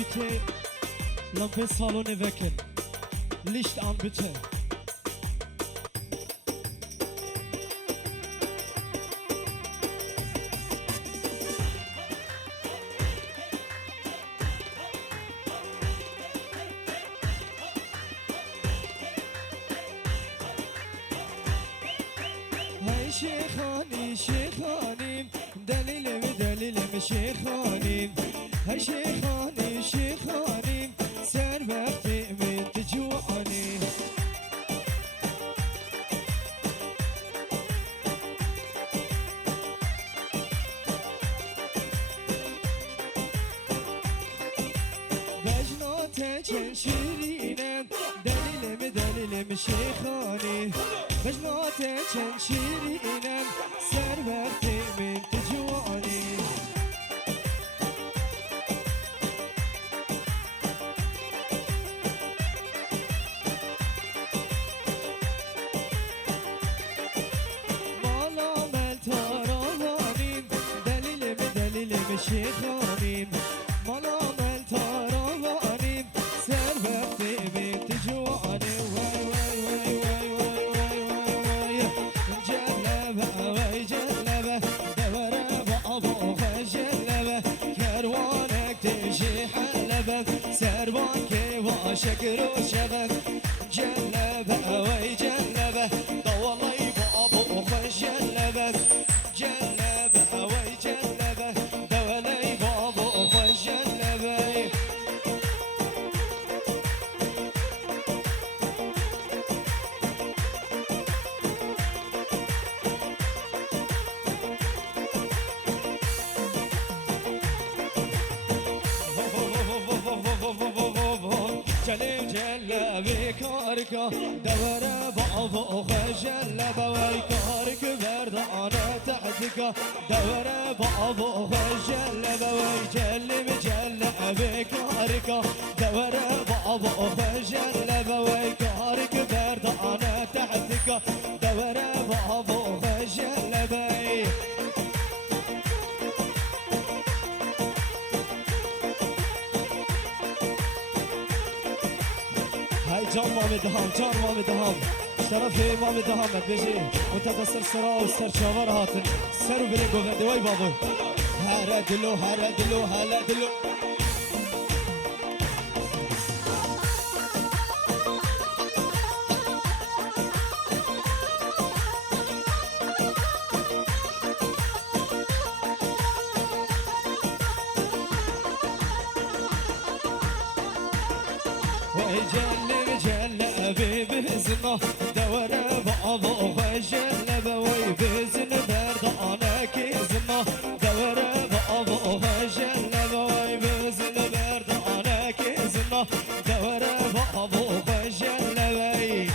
bitte Lampe Salone wecken. Licht an, bitte. هاي شيخاني شيخاني دليلم دليلم شيخاني هاي شيخاني شيخاني سر وقتی من تجوعني بجنات چن شیرینم دلیلم دلیلم شیخانی بجنات چن شیرینم سر وقتی من تجوعني شيخاني مالا من تراواني سر وقتی من تجوعني واي واي واي واي واي واي واي جلبه واي جلبه دوره بابو جلبه كروانك تجي حلبه سربانك وشكر وشبك جلبه واي جلبه دولي بابو جلبه جلبه واي جلبه دولي بابو جلبه جلب جلبه کارکا دوره بابو جلبه وی کارک بردانه تحتکا دوره بابو جلبه وی جلب جلبه کارکا دوره بابو جلبه وی کارک بردانه تحتکا دوره بابو جلبه هاي جان ما بدهم جان ما بدهم طرفي ما بدهم بيجي وانت بسر سرا وسر شاور هاتن سر بريقو غدي وي بابو هلا دلو هلا دلو هلا دلو ويجلب جلبي بزنه دوره بابو جلبه وي بزن بردانه كيزنه دوره بابو جلبه وي بزن بردانه كيزنه دوره بابو جلبه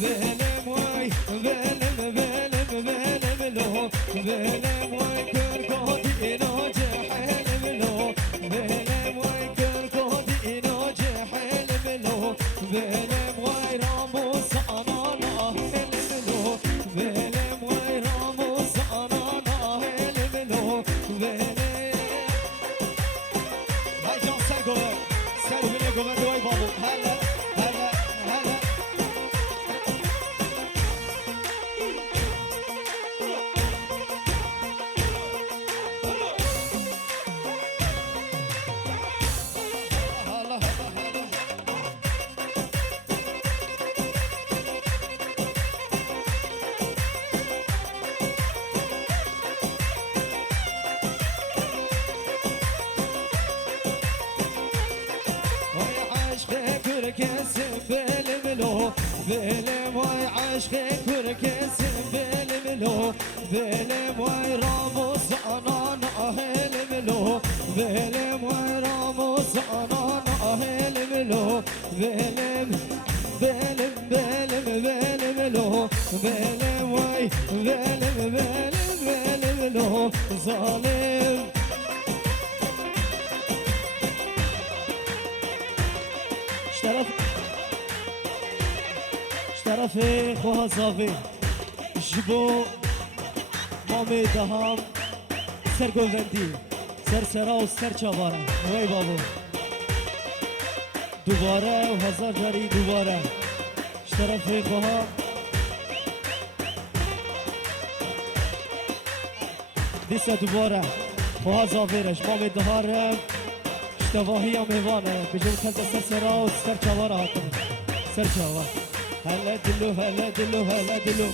بلم واي بلم بلم بلم له بلم واي كركودي نوجه حلم له بلم واي كركودي نوجه حلم له بلم واي راموس أنا حلم له بلم واي راموس أنا حلم له بلم هاي جان سرقو سرقو بنيقو من واي بابو هلا هلا هلا عشق کرکسیم بلملو بلم وای راموس آنان آهل ملو بلم وای راموس آنان آهل ملو بلم بلم بلم بلم ملو بلم وای بلم بلم بلم ملو ظالم طرف خواه زاوی جبو مامی دهام سر گووندی سر سرا و سر چاوارا وی بابو دوباره و هزار جاری دوباره طرف خواه دیسه دوباره خواه زاویرش مامی دهارم اشتواهی هم ایوانه بجم کلت سر سرا و سر چاوارا هاتم سر چاوار هلا دلو هلا دلو هلا دلو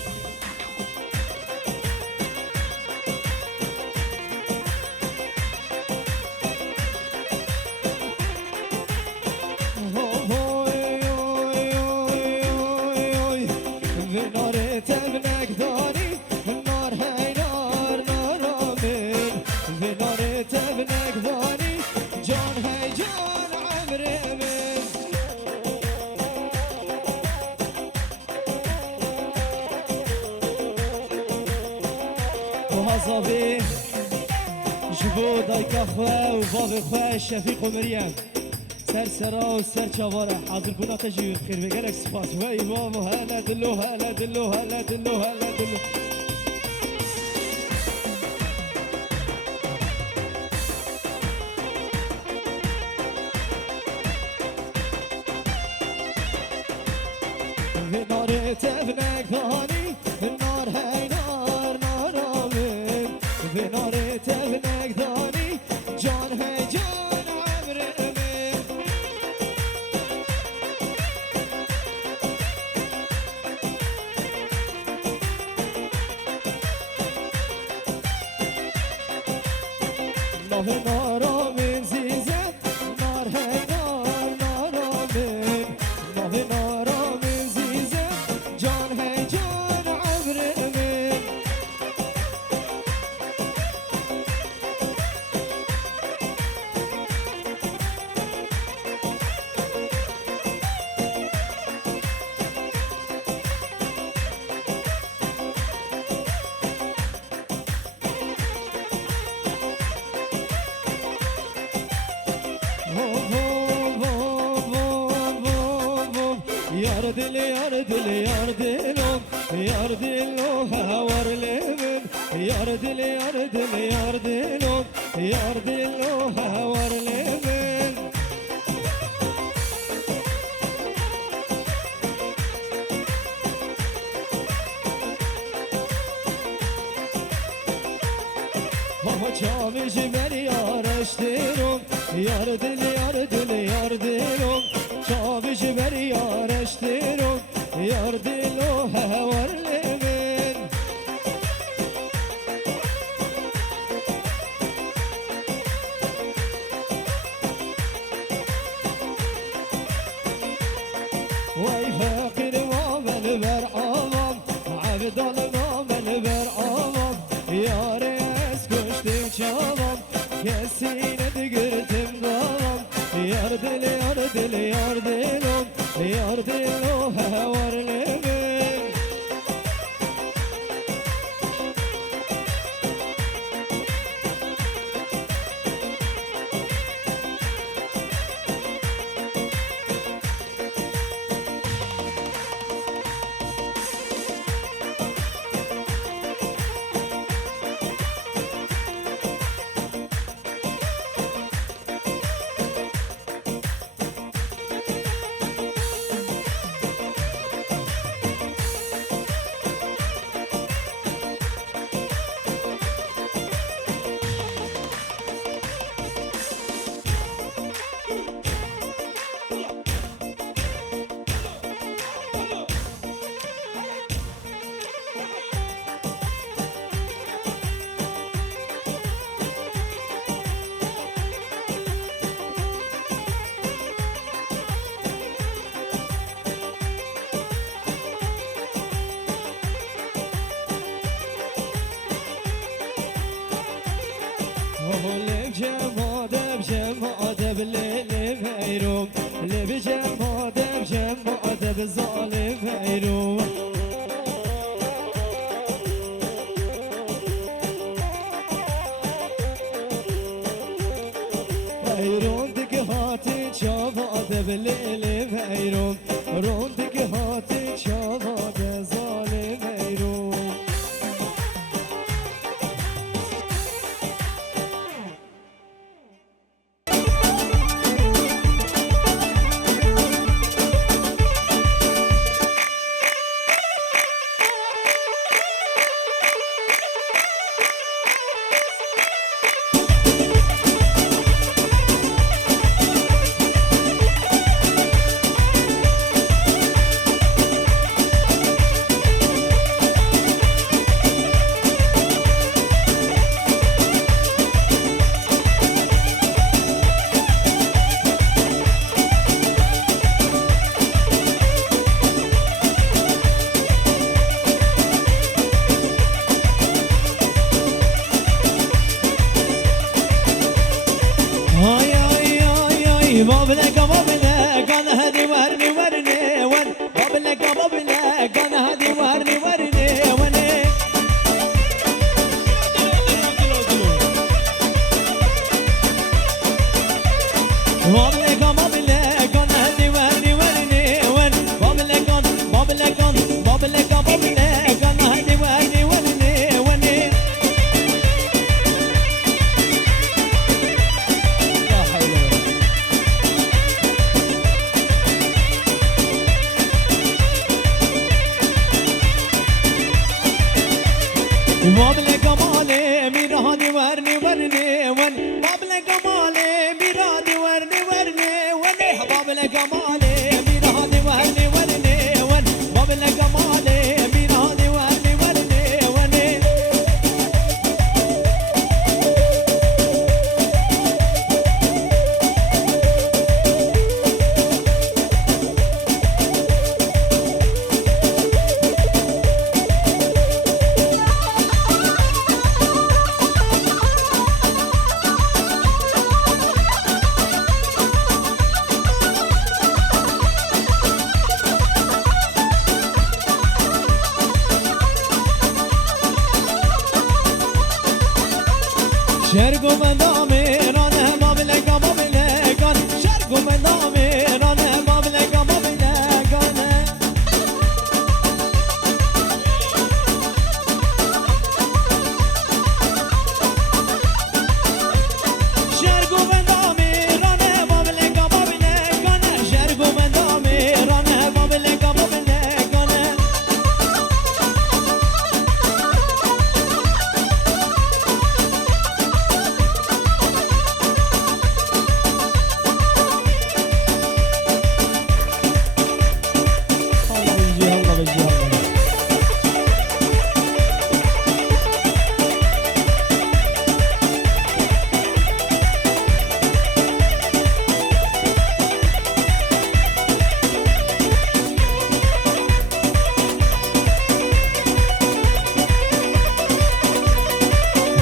زاوی جبو دایکا خواه و باب خواه شفیق و مریم سر سرا و سر چاواره حاضر بونا تجیب خیر بگرک سپاس وی بابا هلا دلو هلا دلو هلا دلو هلا دلو نار تبنک دانی نار هی نار نارامن به نار تبنک دانی جان هی جان عمر من نار نارامن زیزه نار هی نار نارامن نار نارامن زیزه جان هی جان عمر من Yar dili yar dili yar dilom yar dilo havar levin yar dili yar dili yar dilom yar dilo havar levin Baba çavi jiberi yar eştirom yar dili yar dili yar dilom çavi jiberi yar eştirom yar dilo havar levin Vay fakir vamel ver avam Abdal vamel ver avam Yar es koştum çavam Kesine de girdim davam Yar dili yar dili yar dilom Yar dilo havar levin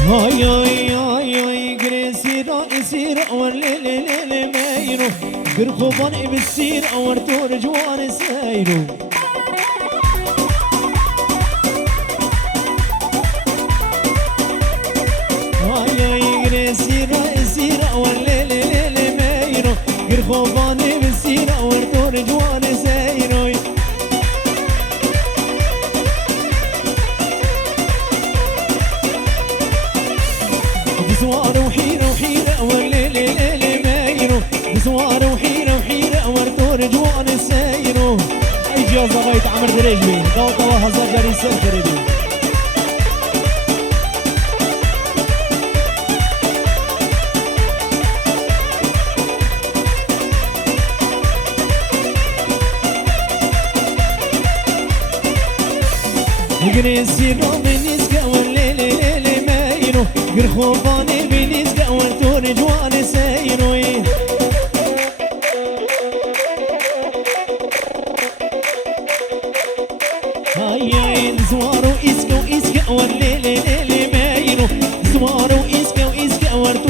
هاي هاي هاي هاي قريسيرا إسيرا أور ليلي ليلي مايرو قرخوبان إبسير أور تور جوان سايرو هاي هاي قريسيرا إسيرا أور ليلي ليلي مايرو قرخوبان إبسير أور تور جوان سايرو زوار وحيرة وحيرة والليلي ليلي مايرو زوار وحيرة وحيرة ورتور جوان سايرو اي جوزة غايت عمر دريجبي دوطة وهزا جاري سافر بي قريسي رومينيسكا والليلي ليلي مايرو قرخوباني بينيسكا ورتور جوان سايرو هاي هاي زوارو إسكا وإسكا والليلي ليلي مايرو زوارو إسكا وإسكا ورتور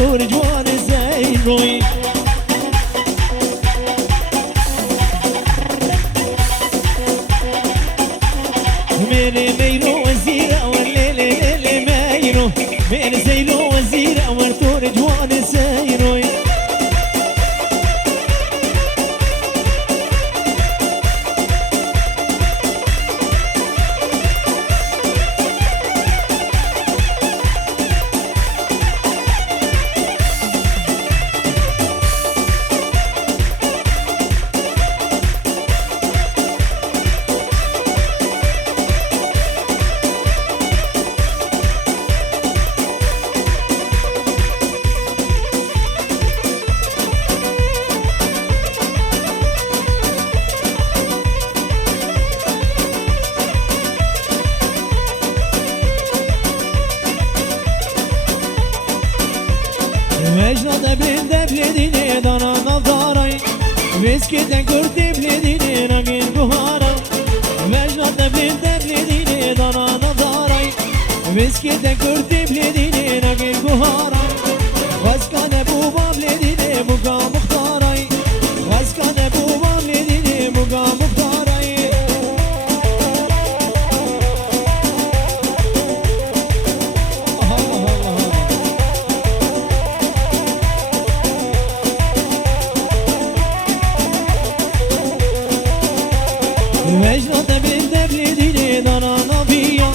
مجنون دبلین دبلیدینه دانا نظارای ویسکی دنگرد دبلیدینه نگین گوهارا مجنون دبلین دبلیدینه دانا نظارای ویسکی دنگرد دبلیدینه نگین گوهارا واسکان بوبام لیدینه بوگا مختارای واسکان بوبام لیدینه بوگا مختارای وجنا دبل دبل دینه دانا نبیا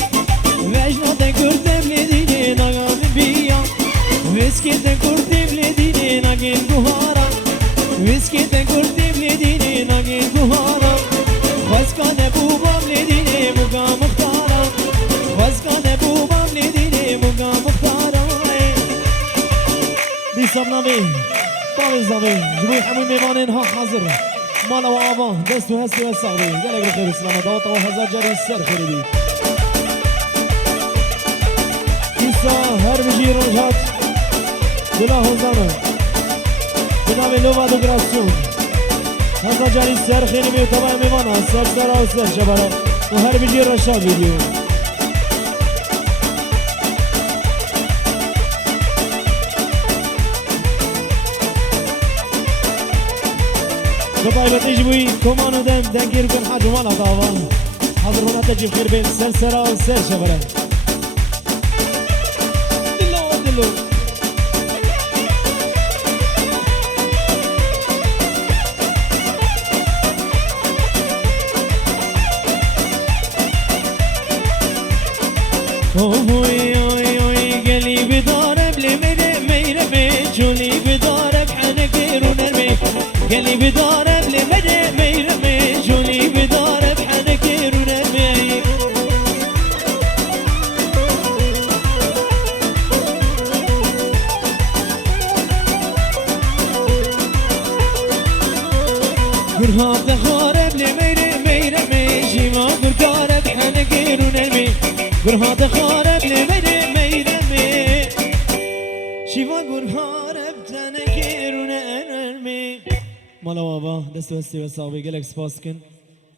وجنا دگر دبل دینه نگا بیا ویسکی دگر دبل دینه نگین گوهارا ویسکی دگر دبل دینه نگین گوهارا واسکان بوبام لیدینه بوگا مختارا واسکان بوبام لیدینه بوگا مختارا بیسام نمی باوی زمی جبوی همون میوانین ها حاضر مالا و آوا دست و هست و حسابی گلگ بخیر و سلامت آتا و هزار جاری سر خیلی ایسا هر بجی روژات دلا هزانه بنام لوبا دوگراسیون هزار جاری سر خیلی بی و تبای میوانا سر سر و سر شبره و هر بجی روژات ویدیو بطايبة تجيبوي كمان ودم دنكير كن حاج وانا طاوان حاضر هنا تجيب خير بين سر سرا وسر شبرا دلو دلو اوي اوي اوي قلي بدارب لمدي ميرمي جولي بدارب حنكير ونرمي قلي بدارب لمدي ميرمي جولي بدارب حنكير ونرمي قرهاب دخارب لميري ميرمي جيما قرقارب حنكير ونرمي قرهاب دخارب لميري ميرمي شيفا قرهارب تنكير ونرمي مالا بابا دست و هستی و صاحبی گلک سپاس کن